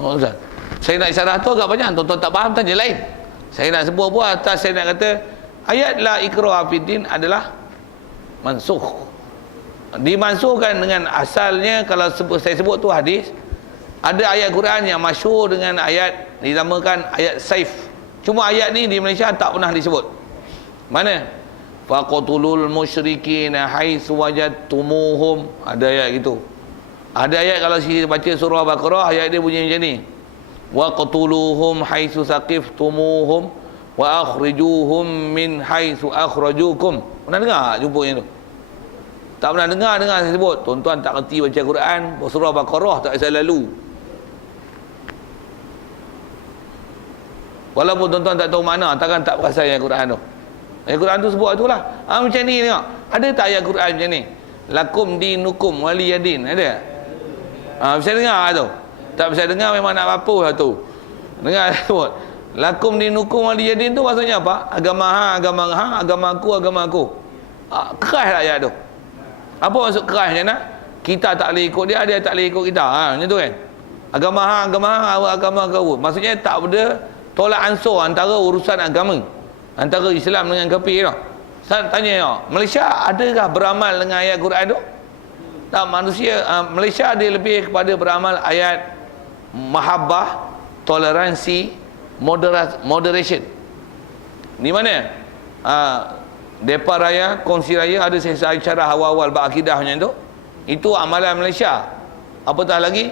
Oh Ustaz, saya nak isyarah tu agak banyak, tuan-tuan tak faham tanya lain. Saya nak sebut buat atas, saya nak kata ayat la ikraha fiddin adalah mansukh. Dimansuhkan dengan asalnya. Kalau saya sebut tu hadis, ada ayat Quran yang masyhur dengan ayat dinamakan ayat saif. Cuma ayat ni di Malaysia tak pernah disebut. Mana? Faqatulul musyrikin haitsu wajadtumuhum. Ada ayat gitu. Ada ayat kalau kita baca surah Baqarah, ayat dia bunyi macam ni. Waqtuluhum haitsu saqiftumuhum wa akhrijuhum min haitsu akhrajukum. Pernah dengar jumpa yang tu? Tak pernah dengar saya sebut. Tuan-tuan tak kerti baca Quran, surah Baqarah tak saya lalu. Walaupun tuan-tuan tak tahu makna, takkan tak perasan ayat Quran tu. Ayat Quran tu sebut itulah. Macam ni tengok. Ada tak ayat Quran macam ni? Lakum dinukum waliyadin. Ada? Bisa dengar tu? Tak bisa dengar memang nak apa lah tu. Dengar sebut. Lakum dinukum waliyadin tu maksudnya apa? Agama agama aku. Keras lah ayat tu. Apa maksud keras macam mana? Kita tak boleh ikut dia tak boleh ikut kita. Macam tu kan? Agama kau. Maksudnya tak ada tolak ansur antara urusan agama, antara Islam dengan kafir tu. Saya tanya Malaysia adakah beramal dengan ayat Quran tu? Tak, Malaysia dia lebih kepada beramal ayat mahabbah, toleransi, moderation. Di mana? Depa raya, kongsi raya, ada secara awal-awal berakidah macam tu. Itu amalan Malaysia. Apatah lagi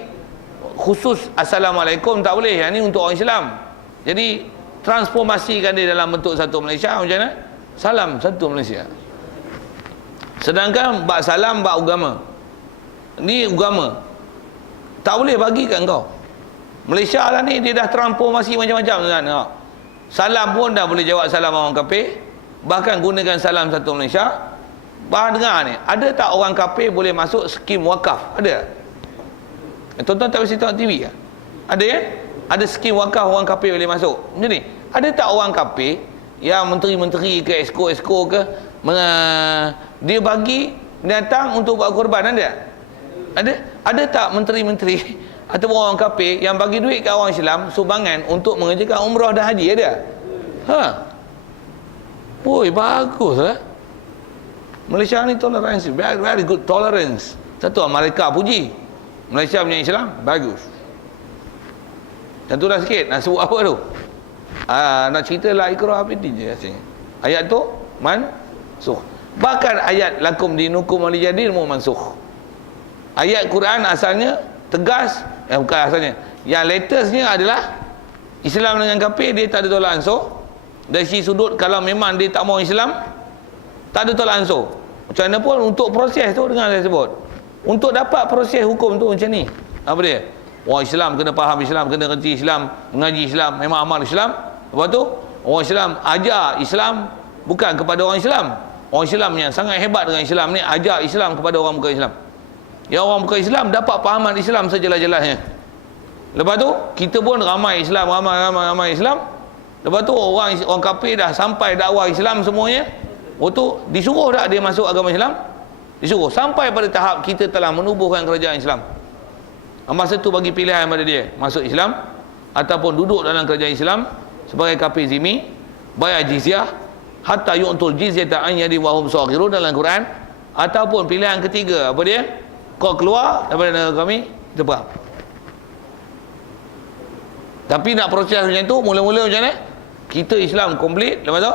khusus Assalamualaikum tak boleh. Yang ni untuk orang Islam. Jadi transformasikan dia dalam bentuk satu Malaysia. Macam mana? Salam satu Malaysia. Sedangkan bak salam bak agama. Ni agama tak boleh bagikan kau. Malaysia lah ni dia dah transformasi macam-macam tuan. Salam pun dah boleh jawab salam orang kafir. Bahkan gunakan salam satu Malaysia. Bahan dengar ni, ada tak orang kafir boleh masuk skim wakaf? Ada? Tuan-tuan tak mesti tengok TV kan? Ada ya? Ada skim wakaf orang kafir boleh masuk. Macam ni. Ada tak orang kafir yang menteri-menteri ke esko-esko ke dia bagi datang untuk buat korban? Ada? Ada tak menteri-menteri ataupun orang kafir yang bagi duit ke orang Islam sumbangan untuk mengerjakan umrah dan haji? Ada? Woi, bagus lah. Malaysia ni toleransi, very good tolerance. Satu mereka puji Malaysia punya Islam bagus. Tentu dah sikit nak sebut apa tu? Nak cerita la ikrah fiddin je rasanya. Ayat tu mansukh. Bahkan ayat lakum dinukum waliyadin mansukh. Ayat Quran asalnya tegas, bukan asalnya. Yang latestnya adalah Islam dengan kafir dia tak ada tolak ansur. Dari sisi sudut kalau memang dia tak mau Islam, tak ada tolak ansur. Macam mana pun untuk proses tu, dengar saya sebut, untuk dapat proses hukum tu macam ni, apa dia? Orang Islam kena faham Islam, kena kerti Islam, mengaji Islam, memang amal Islam. Lepas tu orang Islam ajar Islam bukan kepada orang Islam. Orang Islam yang sangat hebat dengan Islam ni ajar Islam kepada orang bukan Islam. Yang orang bukan Islam dapat fahaman Islam sejelas-jelasnya. Lepas tu kita pun ramai Islam, ramai Islam. Lepas tu orang kafir dah sampai dakwah Islam semuanya. Waktu disuruh tak dia masuk agama Islam? Disuruh. Sampai pada tahap kita telah menubuhkan kerajaan Islam. Masa tu bagi pilihan pada dia, masuk Islam ataupun duduk dalam kerajaan Islam sebagai kafir zimmi, bayar jizyah hatta yu'tul jizyata an yadin wa hum saghirun dalam Quran, ataupun pilihan ketiga apa dia? Kau keluar daripada negara kami, kita perang. Tapi nak proses macam tu, mula-mula macam mana? Kita Islam komplit, lepas tu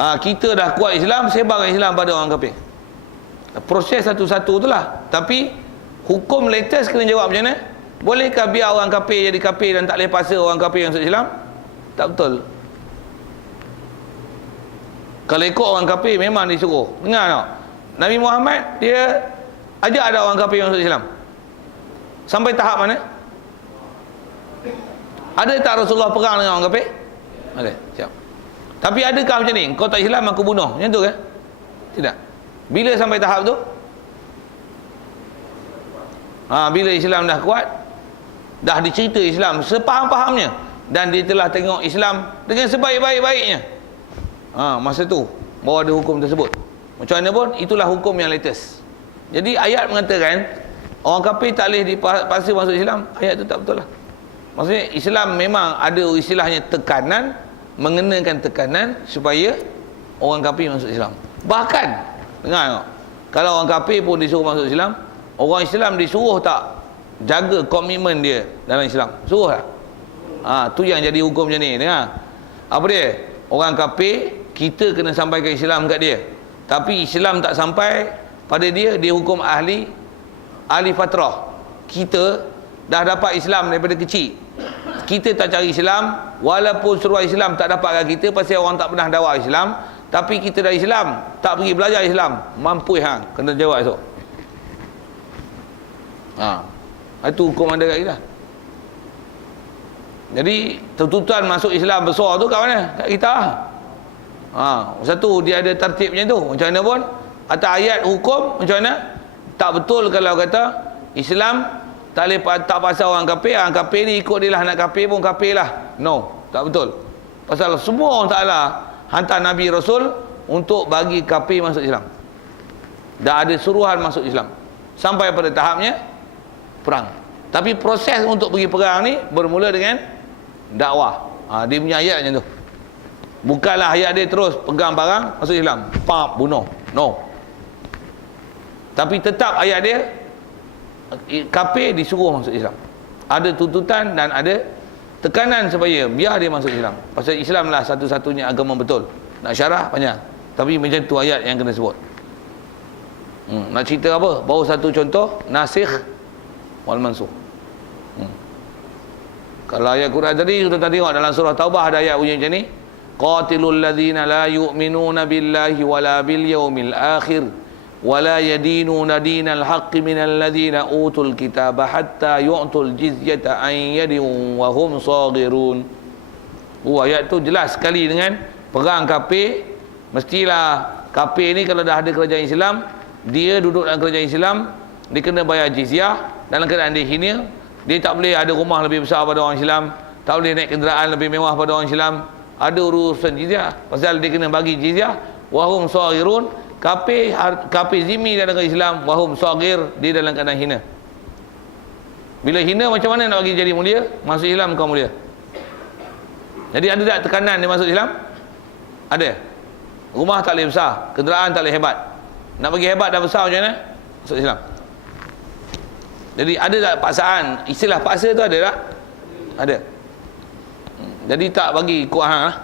kita dah kuat Islam, sebarkan Islam pada orang kafir. Proses satu-satu tu lah. Tapi hukum latest kena jawab macam mana? Bolehkah biar orang kafir jadi kafir dan tak boleh paksa orang kafir yang masuk Islam? Tak betul. Kalau ikut orang kafir memang disuruh. Dengar tak? Nabi Muhammad dia ajak ada orang kafir yang masuk Islam. Sampai tahap mana? Ada tak Rasulullah perang dengan orang kafir? Ada. Siap. Tapi adakah macam ni? Kau tak Islam aku bunuh. Macam tu ke? Tidak. Bila sampai tahap tu? Bila Islam dah kuat, dah dicerita Islam sepaham-pahamnya, dan dia telah tengok Islam dengan sebaik-baik-baiknya, masa tu baru ada hukum tersebut. Macam mana pun itulah hukum yang latest. Jadi ayat mengatakan Orang kafir tak boleh dipaksa masuk Islam. Ayat tu tak betul lah. Maksudnya Islam memang ada istilahnya tekanan, mengenakan tekanan supaya orang kafir masuk Islam. Bahkan dengar tengok, kalau orang kafir pun disuruh masuk Islam, orang Islam disuruh tak jaga komitmen dia dalam Islam? Suruh tak? Tu yang jadi hukum macam ni. Dengar. Apa dia? Orang kafir, kita kena sampaikan Islam kat dia. Tapi Islam tak sampai pada dia, dia hukum ahli fatrah. Kita dah dapat Islam daripada kecil. Kita tak cari Islam, walaupun seruan Islam tak dapat kat kita pasal orang tak pernah dakwah Islam, tapi kita dah Islam, tak pergi belajar Islam, mampu kena jawab esok. Itu hukum ada kat kita. Jadi tuntutan masuk Islam besar tu kat mana? Kat kita. Satu dia ada tertib macam tu. Macam mana pun atas ayat hukum macam mana? Tak betul kalau kata Islam tak boleh tak pasal orang kafir ni ikut dia lah, nak kafir pun kafir lah. No, tak betul. Pasal semua orang Ta'ala hantar Nabi Rasul untuk bagi kafir masuk Islam. Dah ada suruhan masuk Islam. Sampai pada tahapnya perang. Tapi proses untuk pergi perang ni bermula dengan dakwah. Dia punya ayat macam tu. Bukanlah ayat dia terus pegang barang masuk Islam, bunuh. No. Tapi tetap ayat dia kafir disuruh masuk Islam. Ada tuntutan dan ada tekanan supaya biar dia masuk Islam. Pasal Islam lah satu-satunya agama betul. Nak syarah panjang. Tapi macam tu ayat yang kena sebut. Nak cerita apa? Baru satu contoh, nasikh wal mansukh. Kalau ayat Quran tadi sudah tengok dalam surah Taubah ada ayat bunyi macam ni. Qatilul ladzina la yu'minuna billahi wala bil yaumil akhir wala yadinuna dinal haqqi minal ladzina utul kitaba hatta yu'tul jizyata an yadin wa hum saghirun. Ayat tu jelas sekali dengan perang kafir. Mestilah kafir ni kalau dah ada kerajaan Islam, dia duduk dalam kerajaan Islam, dia kena bayar jizyah dalam keadaan dia hina. Dia tak boleh ada rumah lebih besar pada orang Islam, tak boleh naik kenderaan lebih mewah pada orang Islam. Ada urusan jizyah, pasal dia kena bagi jizyah. Wahum saghirun, kafir zimmi dalam Islam, wahum saghir, dia dalam keadaan hina. Bila hina macam mana nak bagi jadi mulia? Masuk Islam kau mulia. Jadi ada tak tekanan dia masuk Islam? Ada. Rumah tak boleh besar, kenderaan tak boleh hebat. Nak bagi hebat dah besar macam mana? Masuk Islam. Jadi ada tak paksaan? Istilah paksa tu ada tak? Ada. Jadi tak bagi ikut hang lah.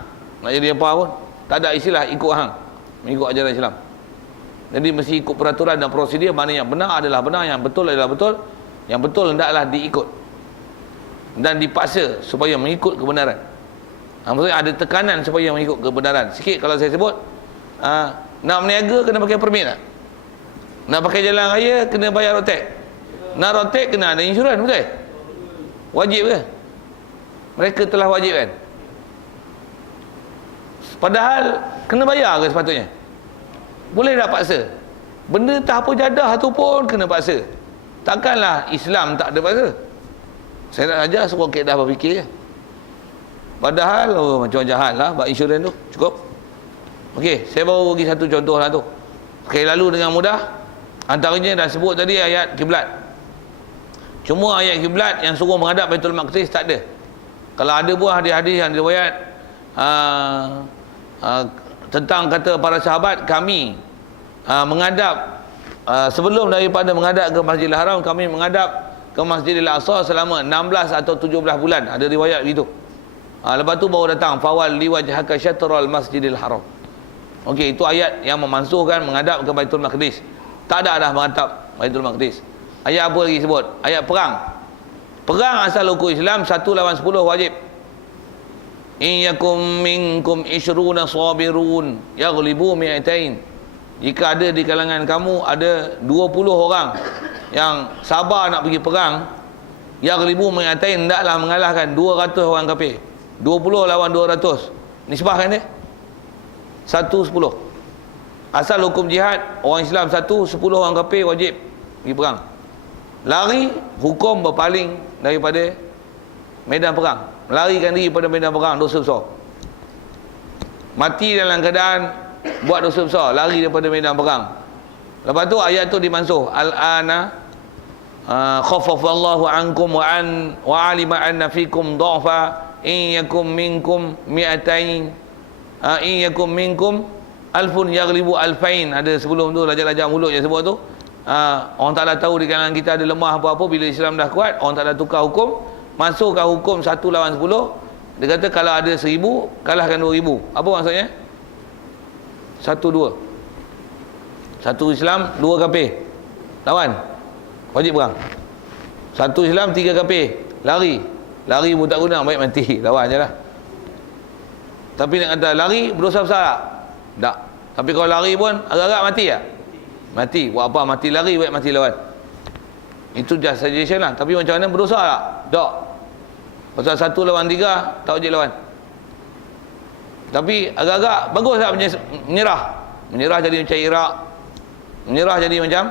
Nak jadi apa pun tak ada istilah ikut hang, mengikut ajaran Islam. Jadi mesti ikut peraturan dan prosedur. Mana yang benar adalah benar, yang betul adalah betul, yang betul hendaklah diikut dan dipaksa supaya mengikut kebenaran. Maksudnya ada tekanan supaya mengikut kebenaran. Sikit kalau saya sebut, nak berniaga kena pakai permit tak? Nak pakai jalan raya kena bayar road tax. Nak road tax kena ada insurans, betul? Wajib ke? Mereka telah wajib kan? Padahal kena bayar ke sepatutnya? Boleh tak paksa? Benda tak apa jadah tu pun kena paksa. Takkanlah Islam tak ada paksa. Saya nak ajar suruh kaedah berfikir je. Padahal macam jahat lah buat insurans tu. Cukup. Okey, saya baru bagi satu contoh lah tu. Sekali lalu dengan mudah. Antaranya dah sebut tadi ayat kiblat. Cuma ayat kiblat yang suruh menghadap Baitul Maqdis tak ada. Kalau ada buah hadis-hadis yang riwayat tentang kata para sahabat, kami menghadap sebelum daripada menghadap ke Masjidil Haram, kami menghadap ke Masjidil Aqsa selama 16 atau 17 bulan. Ada riwayat begitu. Lepas tu baru datang fawal liwajhaka syatral Masjidil Haram. Okey, itu ayat yang memansuhkan menghadap ke Baitul Maqdis. Tak ada dah menghadap Baitul Maqdis. Ayat apa lagi sebut? Ayat perang. Perang asal hukum Islam 1 lawan 10 wajib. In yakum minkum ishruna sabirun yaghlibu mi'atain. Jika ada di kalangan kamu ada 20 orang yang sabar nak pergi perang, yaghlibu mi'atain, hendaklah mengalahkan 200 orang kafir. 20 lawan 200. Nisbah kan dia? 1-10. Asal hukum jihad orang Islam 1, 10 orang kafir wajib pergi perang. Lari hukum berpaling daripada medan perang. Melarikan diri pada medan perang dosa besar. Mati dalam keadaan buat dosa besar, lari daripada medan perang. Lepas tu ayat tu dimansuh. Al-ana Khaffafallahu ankum wa alima anna fikum dha'fa in yakum minkum mi'atain in yakum minkum alfun yaghlibu alfain. Ada sebelum tu raja-raja mulut yang sebut tu. Orang Ta'ala tahu di kalangan kita ada lemah apa-apa. Bila Islam dah kuat, orang Ta'ala tukar hukum, masukkan hukum 1 lawan 10. Dia kata kalau ada 1000, kalahkan 2000. Apa maksudnya? 1-2. 1 Islam, 2 kafir. Lawan. Wajib perang. 1 Islam, 3 kafir. Lari. Lari pun tak guna, baik mati. Lawan je lah. Tapi nak kata lari, berdosa besar tak? Tak. Tapi kalau lari pun agak-agak mati tak? Mati. Buat apa? Mati lari, baik mati lawan. Itu just suggestion lah. Tapi macam mana, berdosa tak? Tak. Pasal 1 lawan 3, tak wajib lawan. Tapi agak-agak bagus tak menyerah? Menyerah jadi macam Iraq. Menyerah jadi macam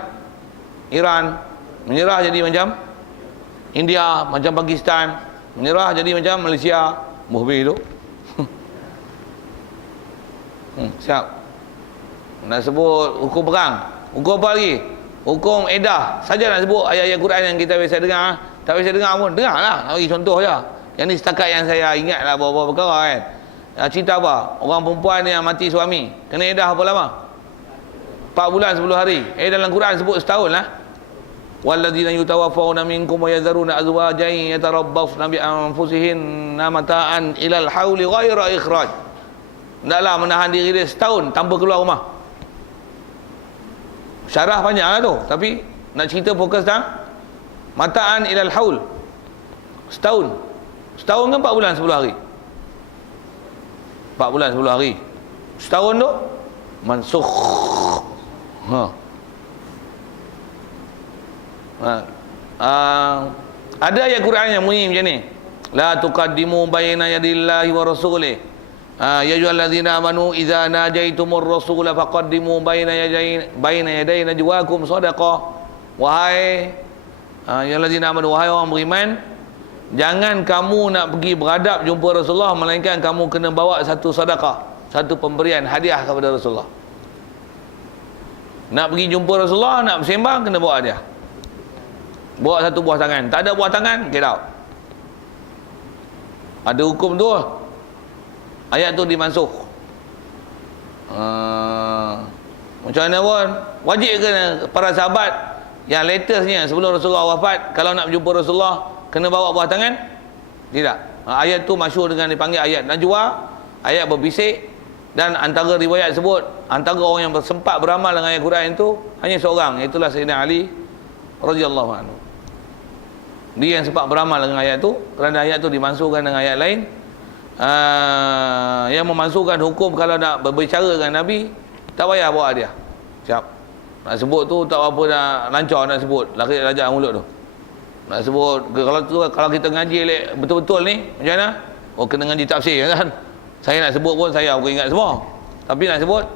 Iran. Menyerah jadi macam India, macam Pakistan. Menyerah jadi macam Malaysia. Muhbir tu. Siap. Nak sebut hukum perang. Hukum apa lagi? Hukum edah. Saja nak sebut ayat-ayat Quran yang kita biasa dengar. Tak biasa dengar pun, dengar lah. Nak bagi contoh je. Yang ni setakat yang saya ingat lah beberapa perkara kan. Cerita apa? Orang perempuan yang mati suami, kena edah berapa lama? 4 bulan 10 hari. Dalam Quran sebut setahun lah. Walladzina yutawaffawna minkum wa yadharuna azwajan yatarabbasna bi anfusihinna mata'an ilal hauli ghaira ikhraj. Hendaklah menahan diri dia setahun tanpa keluar rumah. Syarah panjang lah tu. Tapi nak cerita fokus tentang mata'an ilal haul. Setahun. Setahun kan 4 bulan 10 hari. 4 bulan 10 hari. Setahun tu mansukh. Ada ayat Quran yang bunyi macam ni. La tuqaddimu baina yadillahi wa rasulih. Ya ayyuhallazina amanu idza najaitumur rasula faqaddimu baina yaday najwakum shadaqah. Wahai ya ayyuhallazina amanu, wahai orang beriman, jangan kamu nak pergi beradab jumpa Rasulullah melainkan kamu kena bawa satu sedekah, satu pemberian hadiah kepada Rasulullah. Nak pergi jumpa Rasulullah, nak bersembang, kena bawa hadiah. Bawa satu buah tangan. Tak ada buah tangan, get out. Ada hukum tu. Ayat tu dimansuh. Macam mana pun, wajib ke para sahabat yang latestnya sebelum Rasulullah wafat, kalau nak berjumpa Rasulullah kena bawa buah tangan? Tidak. Ayat tu masyhur dengan dipanggil ayat najwa, ayat berbisik. Dan antara riwayat sebut, antara orang yang sempat beramal dengan ayat Quran itu hanya seorang, itulah Sayyidina Ali radhiyallahu anhu. Dia yang sempat beramal dengan ayat tu, kerana ayat tu dimansuhkan dengan ayat lain yang memansuhkan hukum kalau nak berbicara dengan Nabi tak payah bawa dia. Siap. Nak sebut tu tak apa, nak lancar nak sebut, lajak mulut tu. Nak sebut kalau kita ngaji betul-betul ni macam mana? Oh, kena ngaji tafsir kan. Saya nak sebut pun saya bukan ingat semua. Tapi nak sebut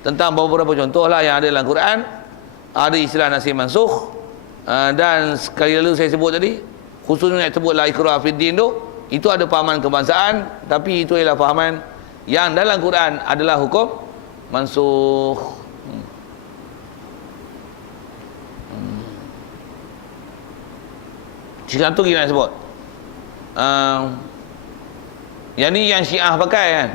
tentang beberapa contoh lah yang ada dalam Quran. Ada istilah nasikh mansukh. Dan sekali lalu saya sebut tadi, khususnya nak sebut la ikrah fid din tu, itu ada pahaman kebangsaan, tapi itu ialah pahaman yang dalam Quran adalah hukum mansukh. Satu lagi nak sebut. Yang ni yang Syiah pakai kan.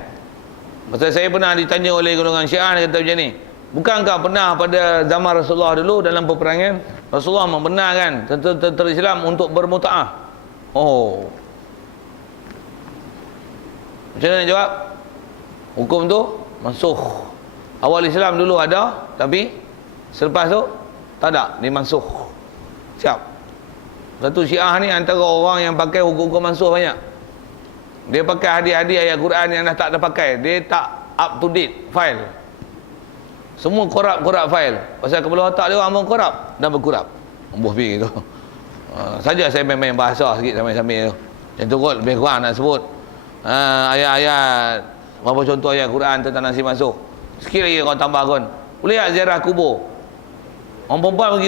Pasal saya pernah ditanya oleh golongan Syiah, dia kata macam ni, bukankah pernah pada zaman Rasulullah dulu dalam peperangan Rasulullah membenarkan tentera Islam untuk bermuta'ah? Oh, macam mana nak jawab? Hukum tu mansukh. Awal Islam dulu ada, tapi selepas tu tak ada, dimansukh. Siap. Satu Syiah ni antara orang yang pakai hukum-hukum mansukh banyak. Dia pakai hadis-hadis ayat Quran yang dah tak ada pakai. Dia tak up to date file. Semua korap file. Pasal kepala otak dia orang pun korap dan berkurap. Buh pi tu. Saja saya main bahasa sikit sambil-sambil tu. Yang tu kot lebih kurang nak sebut ayat-ayat, berapa contoh ayat Quran tentang nasib masuk. Sikit lagi kau tambah kon. Boleh tak ziarah kubur? Orang perempuan pergi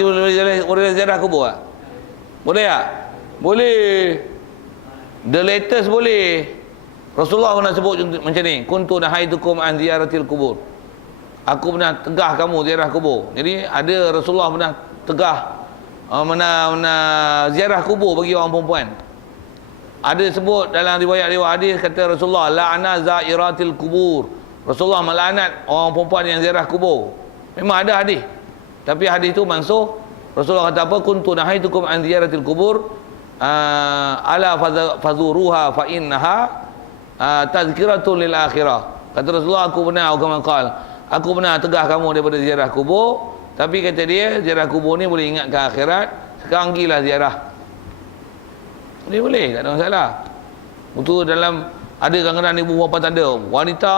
boleh ziarah kubur tak? Boleh tak? Boleh. The latest boleh. Rasulullah pernah sebut macam ni, kuntu nahaitukum an ziyaratil kubur. Aku pernah tegah kamu ziarah kubur. Jadi ada Rasulullah pernah tegah ziarah kubur bagi orang perempuan. Ada sebut dalam riwayat-riwayat hadis, kata Rasulullah, la'ana zairatil kubur. Rasulullah melaknat orang perempuan yang ziarah kubur. Memang ada hadis, tapi hadis itu mansuh. Rasulullah kata apa? Kuntu nahaitukum an ziyaratil kubur, ala fazuruha fa innaha tazkiratun lil akhirah. Kata Rasulullah, aku pernah tegah kamu daripada ziarah kubur, tapi kata dia, ziarah kubur ni boleh ingatkan akhirat. Sekarang pergilah ziarah. Boleh, tak ada masalah. Betul, dalam ada kadang-kadang ibu bapa tak ada, wanita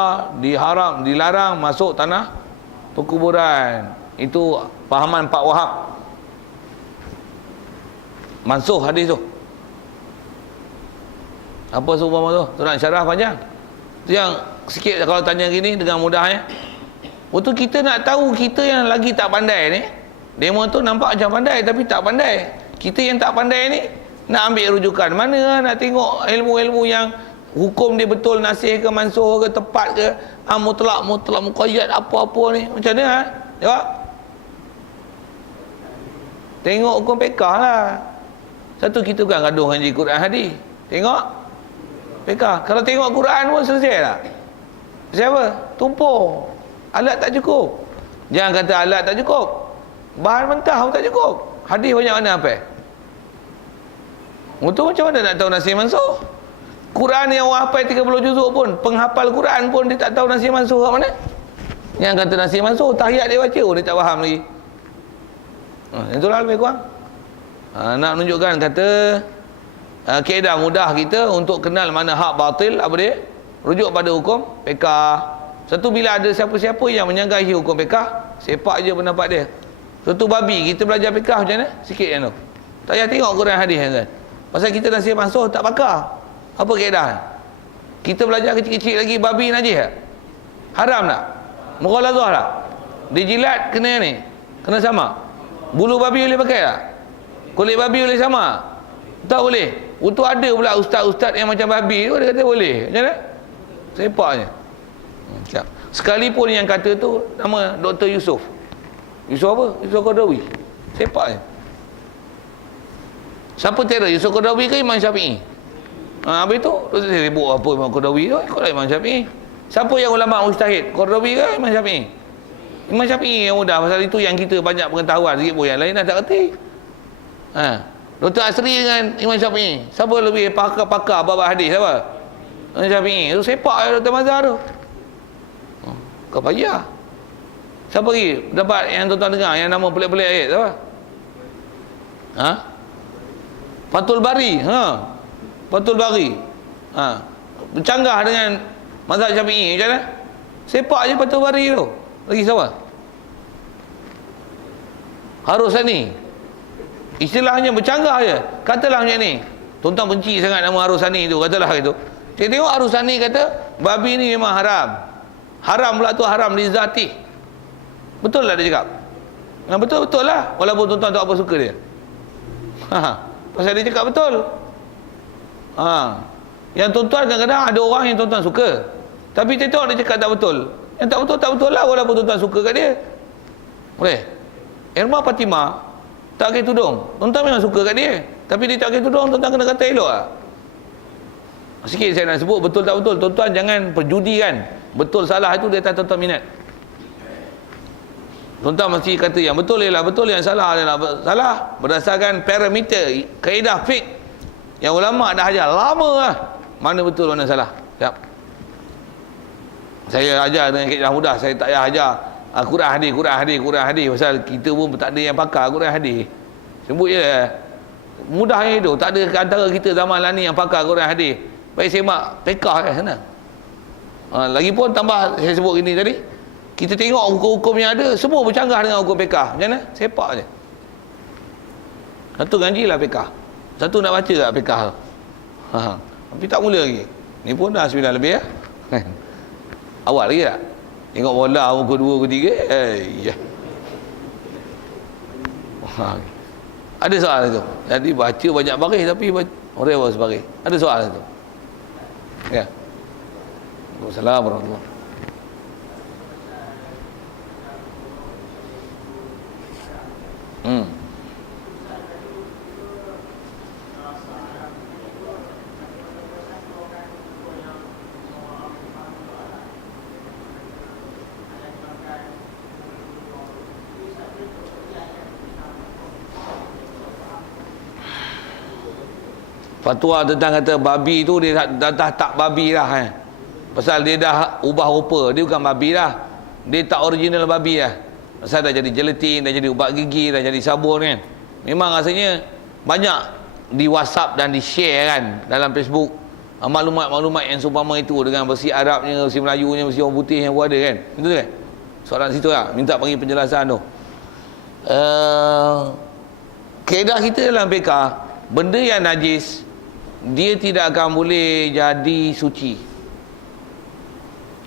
dilarang masuk tanah perkuburan. Itu fahaman Pak Wahab, mansuh hadis tu. Apa seumpama tu? Tu nak syarah panjang. Tu yang sikit kalau tanya gini dengan mudahnya. Waktu kita nak tahu kita yang lagi tak pandai ni, demo tu nampak macam pandai tapi tak pandai. Kita yang tak pandai ni nak ambil rujukan mana, nak tengok ilmu-ilmu yang hukum dia betul, nasih ke mansuh ke tepat ke, mutlak muqayyad apa-apa ni. Macam mana jawab? Tengok hukum fiqh lah. Satu, kita bukan gaduh dengan Quran hadis. Tengok fiqh. Kalau tengok Quran pun selesai tak? Siapa? Tumpul. Alat tak cukup. Jangan kata alat tak cukup, bahan mentah pun tak cukup. Hadis banyak mana apa? Untuk macam mana nak tahu nasih mansuh? Quran yang orang hafal 30 juzuk pun, penghafal Quran pun dia tak tahu nasih mansuh kat mana. Yang kata nasih mansuh, tahiyat dia baca, dia tak faham lagi. Itulah lebih kurang. Nak menunjukkan kata kaedah mudah kita untuk kenal mana hak batil, apa dia? Rujuk pada hukum fiqh. Satu, bila ada siapa-siapa yang menyanggahi hukum fiqh, sepak je pendapat dia. Satu, babi, kita belajar fiqh macam mana? Sikit yang tu. Tak payah tengok Quran hadis kan. Pasal kita nasih mansuh tak pakar. Apa kaedah? Kita belajar kecil-kecil lagi, babi najis tak? Haram tak? Mughalazah tak? Dijilat kena ni, kena sama. Bulu babi boleh pakai tak? Kulit babi boleh sama? Tak boleh. Untuk ada pula ustaz-ustaz yang macam babi tu, dia kata boleh. Macam mana? Sepaknya. Siap. Sekalipun yang kata tu nama Dr. Yusof. Yusof apa? Yusof Qaradawi. Sepaknya. Siapa teror? Yusof Qaradawi ke Imam Syafi'i? Habis tu dia ribut apa Imam Qaradawi tu, ikutlah Imam Syafi'i. Siapa yang ulama mujtahid? Qaradawi ke Imam Syafi'i? Imam Syafi'i yang mudah. Pasal itu yang kita banyak pengetahuan sikit pun, yang lain dah tak kerti. Dr. Asri dengan Imam Syafi'i, siapa lebih pakar bab hadis? Siapa? Imam Syafi'i. Itu sepak Dr. Mazhar tu. Kau payah. Siapa lagi dapat yang tuan-tuan dengar yang nama pelik-pelik ayat? Siapa? Fathul Bari. Fathul Bari. Bercanggah dengan mazhab Syafi'i. Macam mana? Sepak je Fathul Bari tu. Lagi siapa? Harusani. Istilahnya bercanggah je. Katalah macam ni. Tuan-tuan benci sangat nama Harusani tu. Katalah gitu. Kita tengok Harusani kata babi ni memang haram. Haram pula tu haram li zati. Betul lah dia cakap? Betul-betul lah. Walaupun tuan-tuan tak apa suka dia. Pasal dia cakap betul. Yang tuan-tuan kadang-kadang ada orang yang tuan-tuan suka, tapi dia tengok dia cakap tak betul. Yang tak betul, tak betul lah, walaupun tuan-tuan suka kat dia. Boleh? Irma Fatimah tak pakai tudung, tuan-tuan memang suka kat dia, tapi dia tak pakai tudung, tuan-tuan kena kata elok lah. Sikit saya nak sebut betul tak betul. Tuan-tuan jangan perjudi kan. Betul salah itu dia tak tuan-tuan minat. Tuan-tuan mesti kata yang betul ialah betul, yang salah adalah salah, berdasarkan parameter kaedah fiqh yang ulama dah ajar lama lah, mana betul mana salah. Siap. Saya ajar dengan kaedah mudah. Saya tak payah ajar Quran hadis pasal kita pun tak ada yang pakar Quran hadis. Sebut je mudah yang itu. Tak ada antara kita zaman lah ni yang pakar Quran hadis. Baik semak fiqh kat sana. Lagipun tambah saya sebut gini tadi, kita tengok hukum-hukum yang ada semua bercanggah dengan hukum fiqh. Macam mana? Sepak je. Satu ngajilah fiqh, satu nak baca kat fiqh tu. Tapi tak mula lagi. Ni pun dah 9 lebih ya. Awal lagi tak? Tengok bola pukul 2 pukul 3. Ada soal itu. Jadi baca banyak baris tapi orang sebagai. Ada soal itu. Ya. Assalamualaikum warahmatullahi wabarakatuh. fatwa tentang kata babi tu dia dah tak babi dah pasal dia dah ubah rupa, dia bukan babi dah, dia tak original babi dah, pasal dah jadi gelatin, dah jadi ubat gigi, dah jadi sabun kan. Memang rasanya banyak di WhatsApp dan di share kan dalam Facebook maklumat-maklumat yang seumpama itu dengan versi Arabnya, versi Melayunya, versi orang putih yang pun ada kan. Betul kan? Soalan situ lah, minta bagi penjelasan tu. Kaedah kita dalam fiqh, benda yang najis dia tidak akan boleh jadi suci,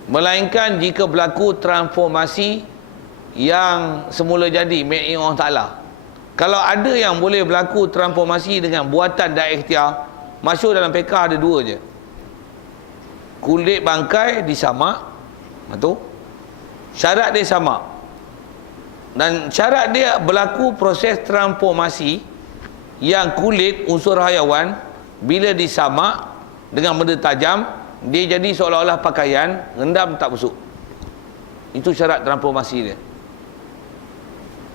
melainkan jika berlaku transformasi yang semula jadi made in Allah Ta'ala. Kalau ada yang boleh berlaku transformasi dengan buatan dan ikhtiar, masyhur dalam fiqh ada dua je. Kulit bangkai disamak, betul? Syarat dia sama. Dan syarat dia berlaku proses transformasi yang kulit unsur hayawan bila disamak dengan benda tajam, dia jadi seolah-olah pakaian, rendam tak busuk. Itu syarat transformasi dia.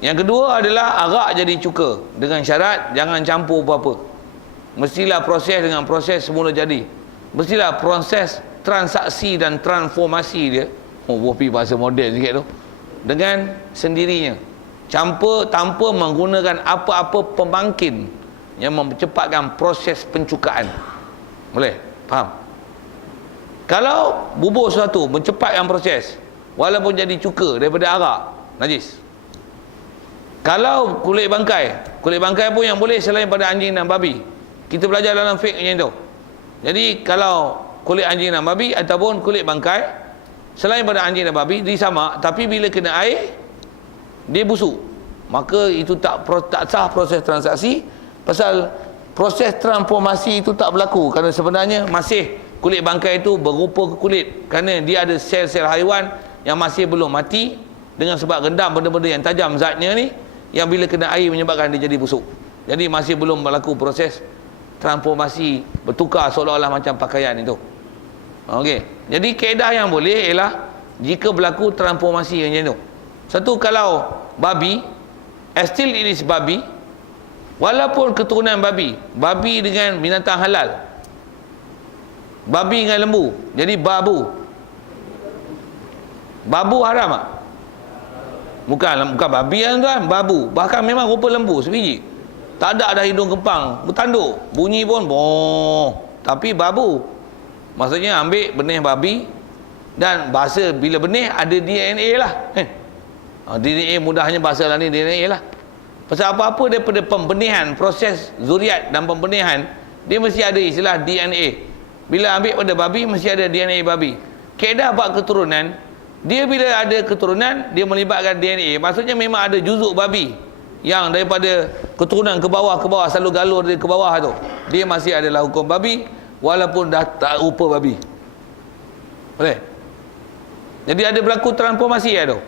Yang kedua adalah arak jadi cuka, dengan syarat jangan campur apa-apa. Mestilah proses dengan proses semula jadi. Mestilah proses transaksi dan transformasi dia. Wopi bahasa moden sikit tu. Dengan sendirinya. Campur tanpa menggunakan apa-apa pembangkit yang mempercepatkan proses pencukaan. Boleh? Faham? Kalau bubur sesuatu mencepatkan proses, walaupun jadi cuka daripada arak, najis. Kalau kulit bangkai pun yang boleh selain pada anjing dan babi. Kita belajar dalam fiqh macam tu. Jadi kalau kulit anjing dan babi ataupun kulit bangkai selain pada anjing dan babi disamak, tapi bila kena air dia busuk, maka itu tak sah proses transaksi, pasal proses transformasi itu tak berlaku, kerana sebenarnya masih kulit bangkai itu berupa ke kulit, kerana dia ada sel-sel haiwan yang masih belum mati dengan sebab rendam benda-benda yang tajam zatnya ni, yang bila kena air menyebabkan dia jadi busuk. Jadi masih belum berlaku proses transformasi bertukar seolah-olah macam pakaian itu. Okey. Jadi kaedah yang boleh ialah jika berlaku transformasi macam tu. Satu, kalau babi, still it is babi, walaupun keturunan babi dengan binatang halal, babi dengan lembu, jadi babu haram tak? Bukan babi kan tuan, babu. Bahkan memang rupa lembu sebiji, tak ada hidung kempang, bertanduk, bunyi pun boh, tapi babu. Maksudnya ambil benih babi, dan bahasa bila benih ada DNA lah. DNA mudahnya bahasa lah ni, DNA lah. Pasal apa-apa daripada pembenihan, proses zuriat dan pembenihan, dia mesti ada istilah DNA. Bila ambil pada babi, mesti ada DNA babi. Kaedah bab keturunan, dia bila ada keturunan, dia melibatkan DNA. Maksudnya memang ada juzuk babi yang daripada keturunan ke bawah selalu galur dia ke bawah tu, dia masih adalah hukum babi, walaupun dah tak rupa babi. Boleh? Jadi ada berlaku transformasi tu?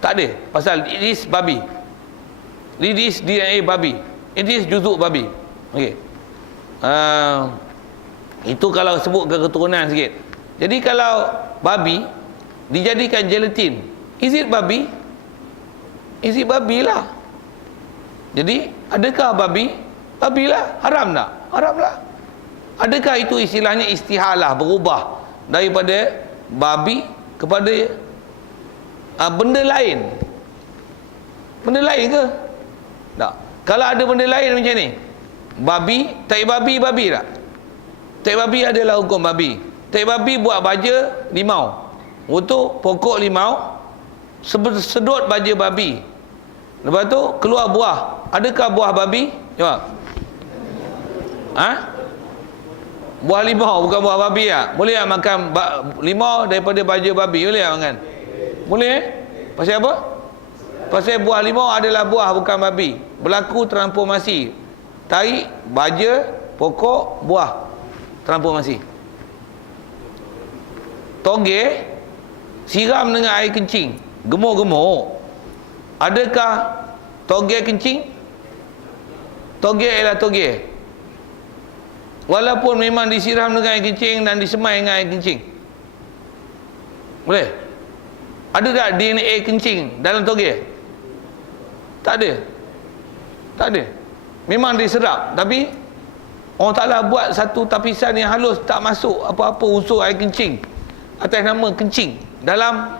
Tak ada. Pasal it is babi. It is DNA babi. It is juzuk babi. Okey. Itu kalau sebut ke keturunan sikit. Jadi kalau babi dijadikan gelatin, is it babi? Is it babi lah. Jadi adakah babi? Babi lah. Haram tak? Haram lah. Adakah itu istilahnya istihalah, berubah daripada babi kepada benda lain? Benda lain ke? Tak. Kalau ada benda lain macam ni, babi, tai babi tak? Tai babi adalah hukum babi. Tai babi buat baja limau, untuk pokok limau, sedut baja babi, lepas tu keluar buah. Adakah buah babi? Jawab. Buah limau bukan buah babi tak? Boleh tak makan limau daripada baja babi? Boleh tak makan? Boleh? Pasal apa? Pasal buah limau adalah buah bukan babi. Berlaku transformasi. Tarik, baja, pokok, buah. Transformasi. Toge siram dengan air kencing, gemuk-gemuk. Adakah toge kencing? Toge ialah toge, walaupun memang disiram dengan air kencing dan disemai dengan air kencing. Boleh? Ada tak DNA kencing dalam toge? Tak ada. Tak ada. Memang diserap, tapi Allah Ta'ala buat satu tapisan yang halus, tak masuk apa-apa unsur air kencing atas nama kencing dalam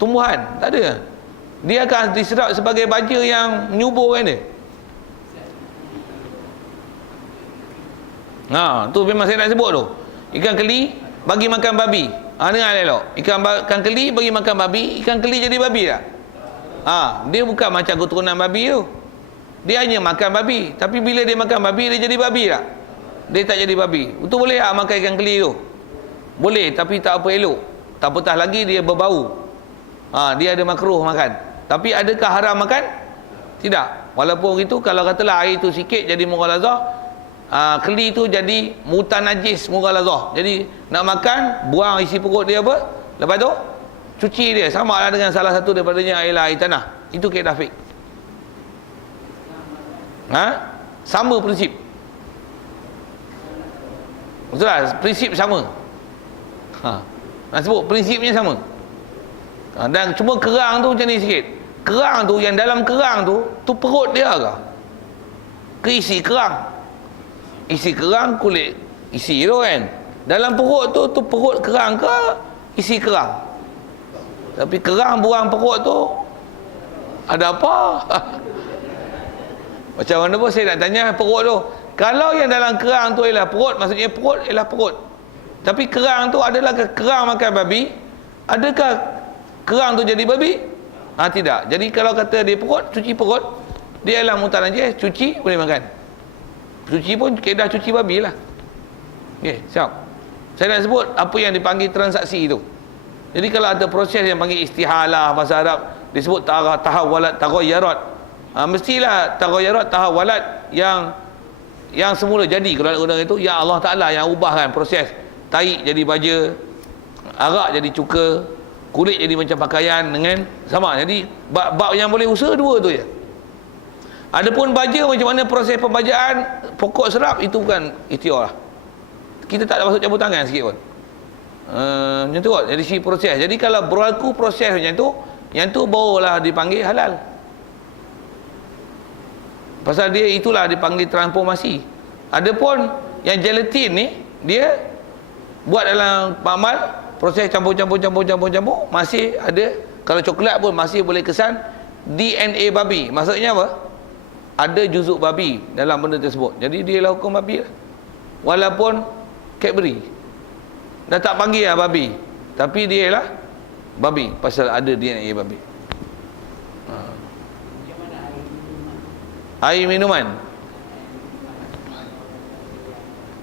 tumbuhan. Tak ada. Dia akan diserap sebagai baja yang menyubur kan dia. Tu memang saya nak sebut tu. Ikan keli bagi makan babi. Dengar elok. Ikan keli bagi makan babi, ikan keli jadi babi tak? Dia bukan macam keturunan babi tu. Dia hanya makan babi. Tapi bila dia makan babi, dia jadi babi tak? Dia tak jadi babi. Itu boleh tak makan ikan keli tu? Boleh, tapi tak apa elok. Tak petah lagi dia berbau. Dia ada makruh makan. Tapi adakah haram makan? Tidak. Walaupun itu, kalau katalah air tu sikit jadi mughalazah, keli tu jadi mutanajis mughalazah. Jadi nak makan, buang isi perut dia apa? Lepas tu cuci dia. Sama lah dengan salah satu daripadanya ialah air tanah. Itu kaedah fiqh. Sama prinsip. Betul lah, prinsip sama. Nak sebut prinsipnya sama. Dan cuma kerang tu macam ni sikit. Kerang tu, yang dalam kerang tu perut dia ke? Isi kerang. Isi kerang, kulit isi tu kan. Dalam perut tu perut kerang ke isi kerang? Tapi kerang buang perut tu ada apa? Macam mana pun saya nak tanya perut tu. Kalau yang dalam kerang tu ialah perut, maksudnya perut ialah perut. Tapi kerang tu adalah kerang makan babi? Adakah kerang tu jadi babi? Tidak. Jadi kalau kata dia perut, cuci perut, dia ialah mutanajis, cuci boleh makan. Cuci pun kaedah cuci babi lah. Okay, siap. Saya nak sebut apa yang dipanggil transaksi itu. Jadi kalau ada proses yang panggil istihalah bahasa Arab, disebut tahawalat, taghayyarat. Mestilah taghayyarat, tahawalat yang semula jadi. Kalau nak guna itu, ya Allah Ta'ala yang ubahkan proses. Taik jadi baja, arak jadi cuka, kulit jadi macam pakaian dengan sama. Jadi bab yang boleh usaha dua tu je. Adapun baja macam mana proses pembajaan, pokok serap, itu bukan ikhtiar lah. Kita tak ada masuk campur tangan sikit pun. Macam tu kot. Jadi si proses. Jadi kalau berlaku proses macam tu, yang tu barulah dipanggil halal. Pasal dia itulah dipanggil transformasi. Adapun yang gelatin ni, dia buat dalam amal, proses campur, masih ada. Kalau coklat pun masih boleh kesan DNA babi. Maksudnya apa? Ada juzuk babi dalam benda tersebut. Jadi dia lah hukum babi lah. Walaupun Cadbury dah tak panggil lah babi, tapi dia lah babi pasal ada DNA babi. Air minuman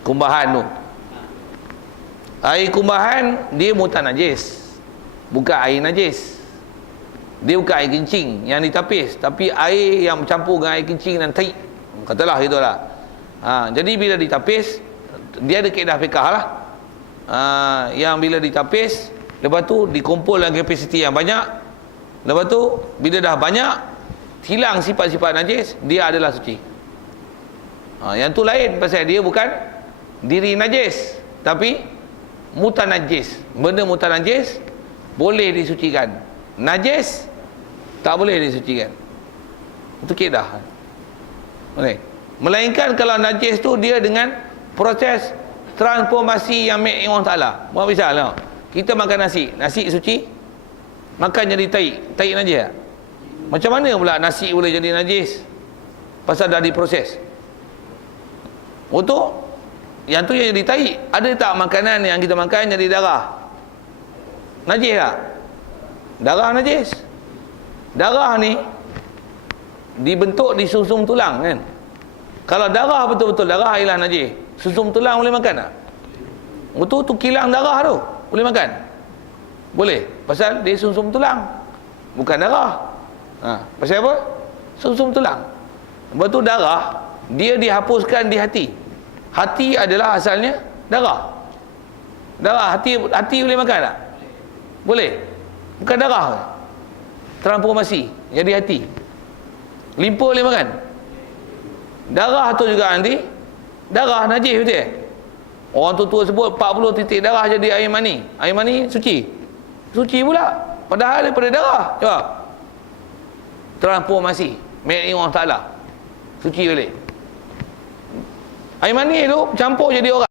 kumbahan tu, air kumbahan dia mutanajis, bukan air najis. Dia bukan air kencing yang ditapis, tapi air yang bercampur dengan air kencing dan tai. Katalah itulah. Jadi bila ditapis, dia ada kaedah fiqh lah. Yang bila ditapis, lepas tu dikumpul dalam kapasiti yang banyak. Lepas tu bila dah banyak, hilang sifat-sifat najis, dia adalah suci. Yang tu lain, pasal dia bukan diri najis, tapi mutanajis. Benda mutanajis boleh disucikan, najis tak boleh disucikan. Itu kaedah. Melainkan kalau najis tu dia dengan proses transformasi yang make Allah Ta'ala. Buat misal lah, kita makan nasi suci, makan jadi taik najis tak? Macam mana pula nasi boleh jadi najis? Pasal dah diproses. Untuk yang tu yang jadi taik. Ada tak makanan yang kita makan jadi darah? Najis tak? Darah najis. Darah ni dibentuk di susum tulang kan. Kalau darah betul-betul darah ialah najis, susum tulang boleh makan tak? Betul tu kilang darah tu boleh makan? Boleh. Pasal dia susum tulang, bukan darah. Pasal apa? Susum tulang. Lepas tu darah dia dihapuskan di hati. Hati adalah asalnya darah. Darah hati boleh makan tak? Boleh. Bukan darah. Transformasi jadi hati. Limpa boleh makan? Darah tu juga nanti darah najis betul. Orang tua sebut 40 titik darah jadi air mani. Air mani suci. Suci pula. Padahal daripada darah. Coba. Transformasi. Made in Allah Ta'ala. Suci balik. Air mani tu campur jadi orang.